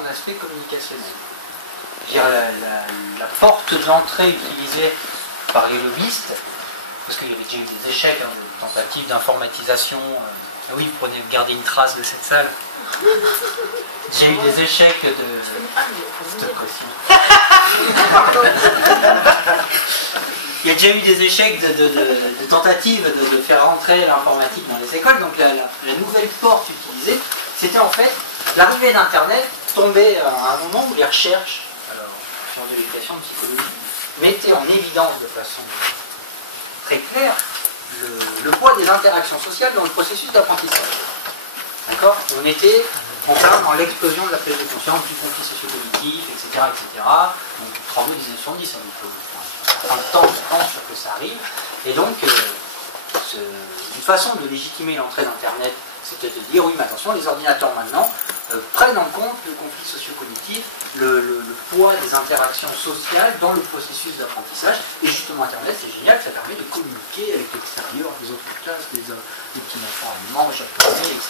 son aspect communicationnel. La porte d'entrée utilisée par les lobbyistes, parce qu'il y avait déjà eu des échecs, des tentatives d'informatisation. Ah oui, vous gardez une trace de cette salle. J'ai eu des échecs de... Il y a déjà eu des échecs de tentatives de faire rentrer l'informatique dans les écoles. Donc la nouvelle porte utilisée, c'était en fait l'arrivée d'Internet tombait à un moment où les recherches, alors sciences de l'éducation, de psychologie, mettaient en évidence de façon très claire le poids des interactions sociales dans le processus d'apprentissage. D'accord ? On était dans l'explosion de la prise de conscience du conflit socio-cognitif, etc., etc. Donc, travaux des années 70, un temps je pense que ça arrive. Et donc, une façon de légitimer l'entrée d'Internet, c'était de dire, oui, mais attention, les ordinateurs maintenant prennent en compte le conflit socio-cognitif, le poids des interactions sociales dans le processus d'apprentissage. Et justement, Internet, c'est génial, ça permet de communiquer avec l'extérieur, les autres classes, les petits enfants allemands, japonais, etc.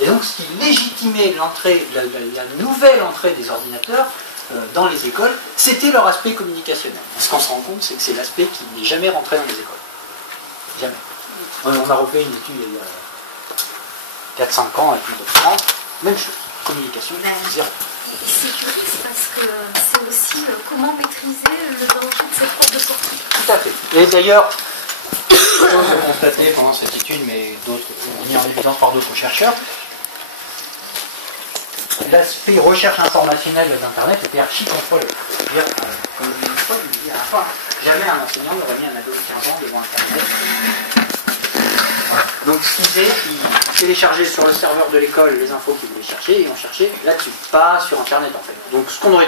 Et donc, ce qui légitimait la nouvelle entrée des ordinateurs dans les écoles, c'était leur aspect communicationnel. Ce qu'on se rend compte, c'est que c'est l'aspect qui n'est jamais rentré dans les écoles. Jamais. On a refait une étude il y a 4-5 ans avec une de France, même chose, communication, zéro. C'est curieux parce que c'est aussi comment maîtriser le danger de cette porte de sortie. Tout à fait. Et d'ailleurs, je l'ai constaté pendant cette étude, mais d'autres, mis en évidence par d'autres chercheurs, l'aspect recherche informationnelle d'Internet était archi contrôlé. C'est-à-dire, comme je l'ai dit à la fin, jamais un enseignant n'aurait mis un ado de 15 ans devant Internet. Voilà. Donc ce qu'il faisait, il téléchargeait sur le serveur de l'école les infos qu'il voulait chercher et on cherchait là-dessus, pas sur Internet en fait. Donc ce qu'on aurait